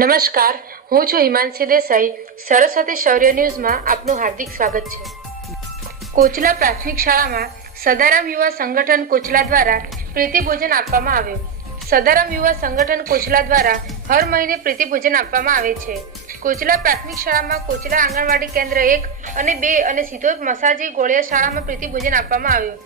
નમસ્કાર, હું છું હિમાંશી દેસાઈ. સરસ્વતી શૌર્ય ન્યૂઝમાં આપનું હાર્દિક સ્વાગત છે. કોચલા પ્રાથમિક શાળામાં સદારામ યુવા સંગઠન કોચલા દ્વારા પ્રીતિભોજન આપવામાં આવ્યું. સદારામ યુવા સંગઠન કોચલા દ્વારા હર મહિને પ્રીતિભોજન આપવામાં આવે છે. કોચલા પ્રાથમિક શાળામાં કોચલા આંગણવાડી કેન્દ્ર 1 અને 2 અને સિધોદ મસાજી ગોળિયા શાળામાં પ્રીતિભોજન આપવામાં આવ્યું.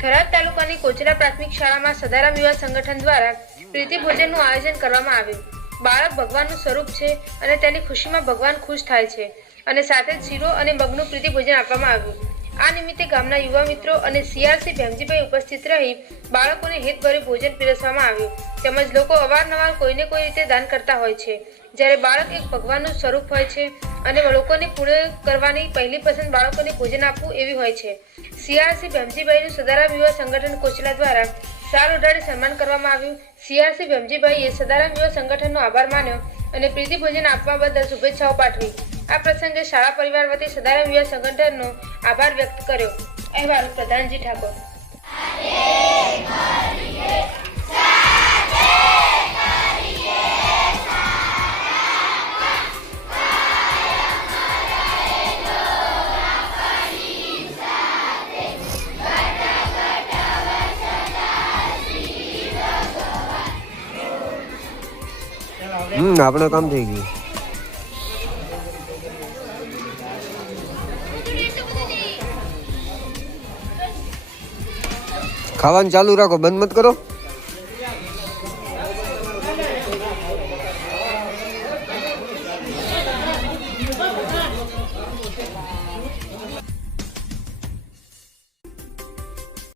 થરાદ તાલુકાની કોચલા પ્રાથમિક શાળામાં સદારામ યુવા સંગઠન દ્વારા પ્રીતિભોજનનું આયોજન કરવામાં આવ્યું. બાળક ભગવાનનું સ્વરૂપ છે અને તેની ખુશીમાં ભગવાન ખુશ થાય છે અને સાથે જ શીરો અને મગનું પ્રીતિભોજન આપવામાં આવ્યું. આ નિમિત્તે ગામના યુવા મિત્રો અને સીઆરસી ભેમજીભાઈ ઉપસ્થિત રહી બાળકોને હિતભર્યું ભોજન પીરસવામાં આવ્યું. તેમજ લોકો અવારનવાર કોઈને કોઈ રીતે દાન કરતા હોય છે. જ્યારે બાળક એક ભગવાનનું સ્વરૂપ હોય છે અને લોકોની પુણ્ય કરવાની પહેલી પસંદ બાળકોને ભોજન આપવું એવી હોય છે. સીઆરસી ભેમજીભાઈનું સદારામ યુવા સંગઠન કોચલા દ્વારા શાલ ઉડાડી સન્માન કરવામાં આવ્યું. સીઆરસી ભેમજીભાઈએ સદારામ યુવા સંગઠનનો આભાર માન્યો અને પ્રીતિભોજન આપવા બદલ શુભેચ્છાઓ પાઠવી. આ પ્રસંગે શાળા પરિવાર વતી સદારામ યુવા સંગઠનનો આભાર વ્યક્ત કર્યો. અહેવાલ પ્રધાનજી ઠાકોર. આપણે કામ થઈ ગયું. ખાવાનું ચાલુ રાખો, બંધ મત કરો.